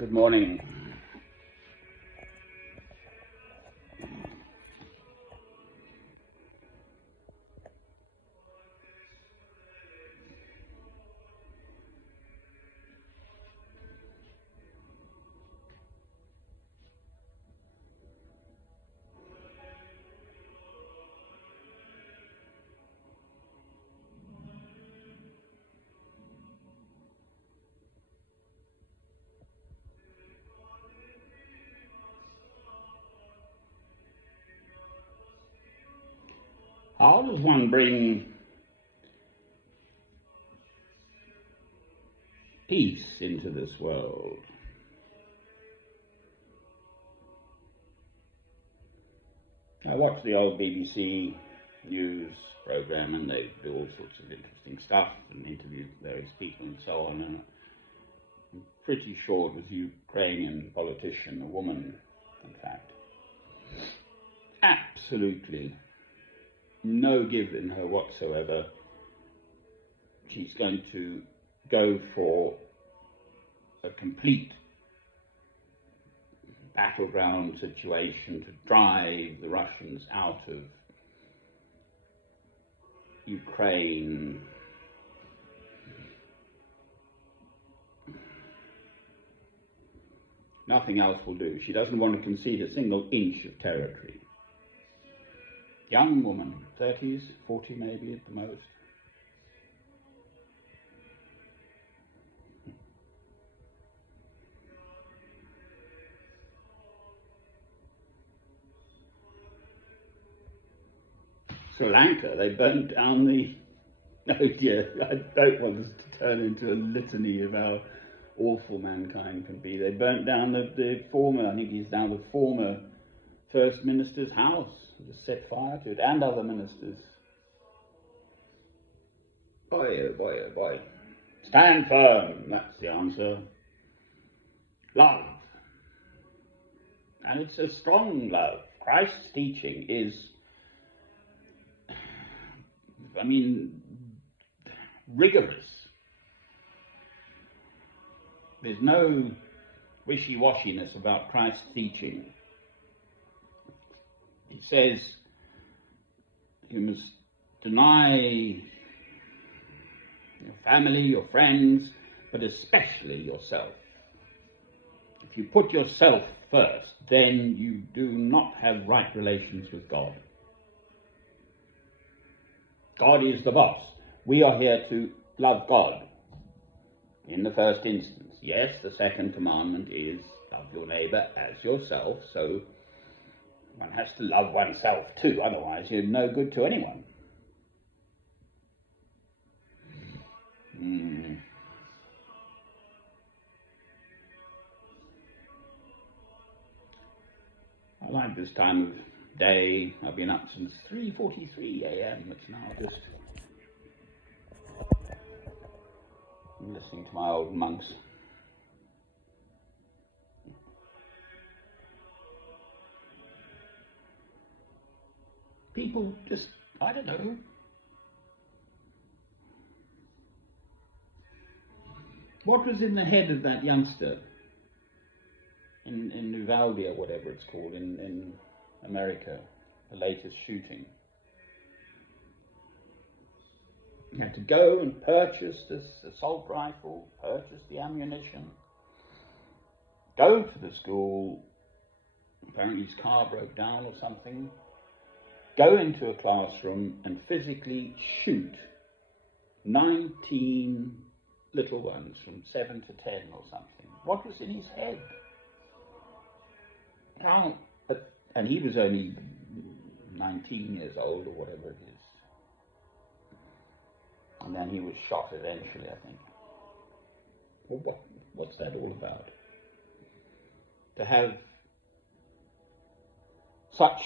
Good morning. How does one bring peace into this world? I watch the old BBC news program and they do all sorts of interesting stuff and interview various people and so on, and I'm pretty sure it was a Ukrainian politician, a woman, in fact. Absolutely no give in her whatsoever. She's going to go for a complete battleground situation to drive the Russians out of Ukraine. Nothing else will do. She doesn't want to concede a single inch of territory. Young woman, 30s, 40 maybe at the most. Sri Lanka, they burnt down the... Oh dear, I don't want this to turn into a litany of how awful mankind can be. They burnt down the former, I think he's now the former First Minister's house. Just set fire to it, and other ministers. Boy, oh boy, oh boy. Stand firm, that's the answer. Love. And it's a strong love. Christ's teaching is, rigorous. There's no wishy-washiness about Christ's teaching. It says you must deny your family, your friends, but especially yourself. If you put yourself first, then you do not have right relations with God. God is the boss. We are here to love God in the first instance. Yes, the second commandment is love your neighbour as yourself, so one has to love oneself too, otherwise you're no good to anyone. I like this time of day. I've been up since 3:43 a.m. It's now just listening to my old monks. People just, I don't know. What was in the head of that youngster in Uvalde or whatever it's called in America, the latest shooting? He had to go and purchase this assault rifle, purchase the ammunition, go to the school, apparently his car broke down or something, go into a classroom and physically shoot 19 little ones from 7 to 10 or something. What was in his head? And he was only 19 years old or whatever it is. And then he was shot eventually, I think. Well, what's that all about? To have such,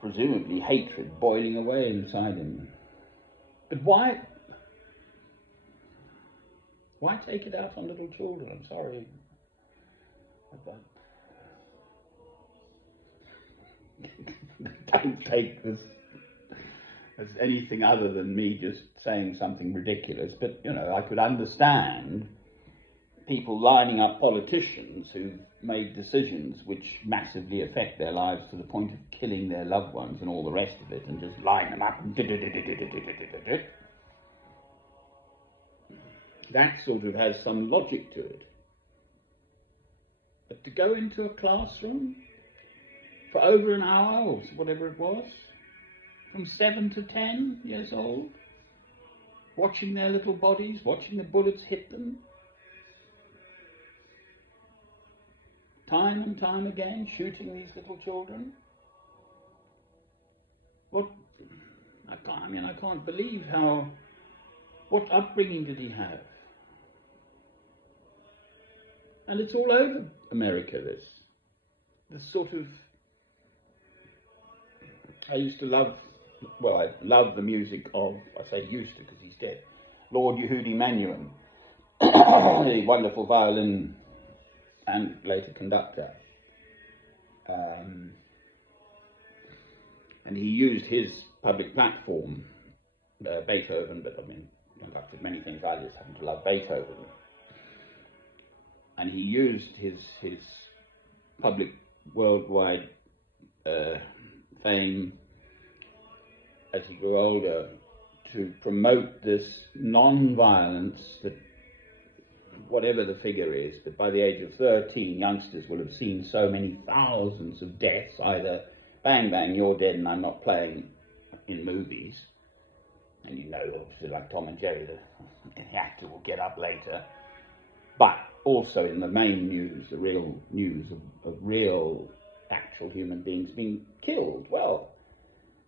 presumably, hatred boiling away inside him. But why take it out on little children? I'm sorry. Don't take this as anything other than me just saying something ridiculous, but I could understand people lining up politicians who've made decisions which massively affect their lives to the point of killing their loved ones and all the rest of it, and just line them up and that sort of has some logic to it. But to go into a classroom for over an hour, or whatever it was, from 7 to 10 years old, watching their little bodies, watching the bullets hit them, time and time again, shooting these little children. I can't believe what upbringing did he have? And it's all over America, this sort of, I love the music of, I say used to because he's dead, Lord Yehudi Menuhin, the wonderful violin and later conductor. And he used his public platform, Beethoven, but I mean, like with many things, I just happen to love Beethoven. And he used his public worldwide fame as he grew older to promote this non-violence that, whatever the figure is, but by the age of 13, youngsters will have seen so many thousands of deaths, either bang, bang, you're dead and I'm not playing in movies. And you know, obviously, like Tom and Jerry, the actor will get up later. But also in the main news, the real news of real, actual human beings being killed. Well,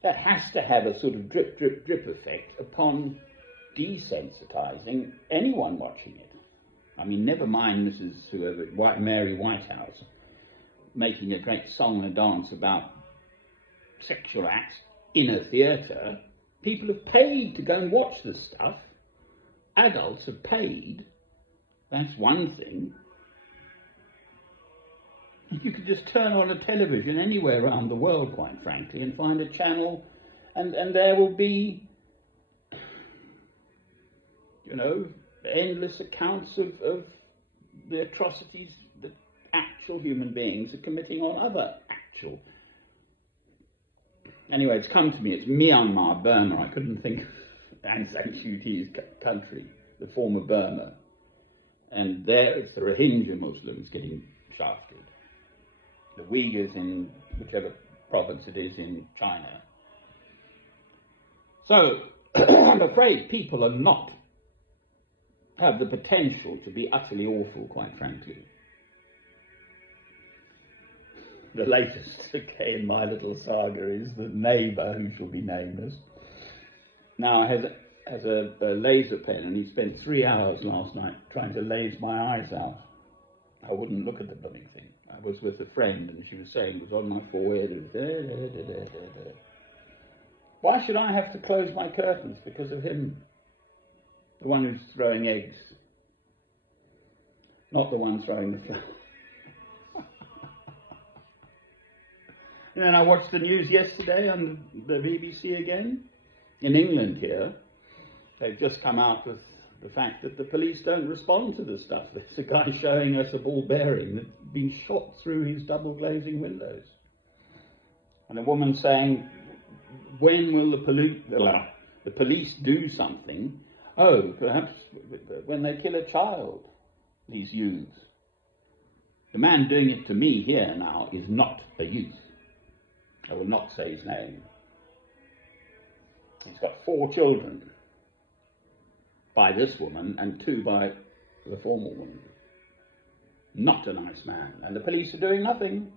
that has to have a sort of drip, drip, drip effect upon desensitizing anyone watching it. I mean, never mind Mary Whitehouse making a great song and dance about sexual acts in a theatre. People have paid to go and watch this stuff. Adults have paid. That's one thing. You could just turn on a television anywhere around the world, quite frankly, and find a channel, and there will be, endless accounts of the atrocities that actual human beings are committing on other actual. Anyway, it's come to me, it's Myanmar, Burma. I couldn't think of Aung San Suu Kyi's country, the former Burma. And there it's the Rohingya Muslims getting shafted. The Uyghurs in whichever province it is in China. So, I'm afraid people have the potential to be utterly awful, quite frankly. The latest, in my little saga is the neighbour, who shall be nameless, now has a laser pen, and he spent 3 hours last night trying to laze my eyes out. I wouldn't look at the blooming thing. I was with a friend, and she was saying it was on my forehead. It was Why should I have to close my curtains because of him? The one who's throwing eggs, not the one throwing the flour. And then I watched the news yesterday on the BBC again. In England here, they've just come out with the fact that the police don't respond to this stuff. There's a guy showing us a ball bearing that's been shot through his double glazing windows. And a woman saying, when will the police do something? Oh, perhaps when they kill a child, these youths. The man doing it to me here now is not a youth. I will not say his name. He's got 4 children by this woman and 2 by the former woman. Not a nice man. And the police are doing nothing.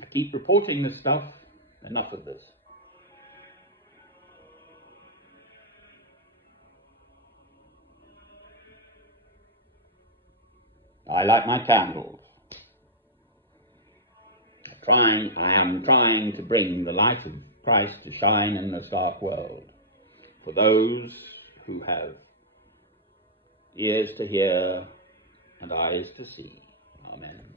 I keep reporting this stuff. Enough of this. I light my candles. I am trying to bring the light of Christ to shine in this dark world for those who have ears to hear and eyes to see. Amen.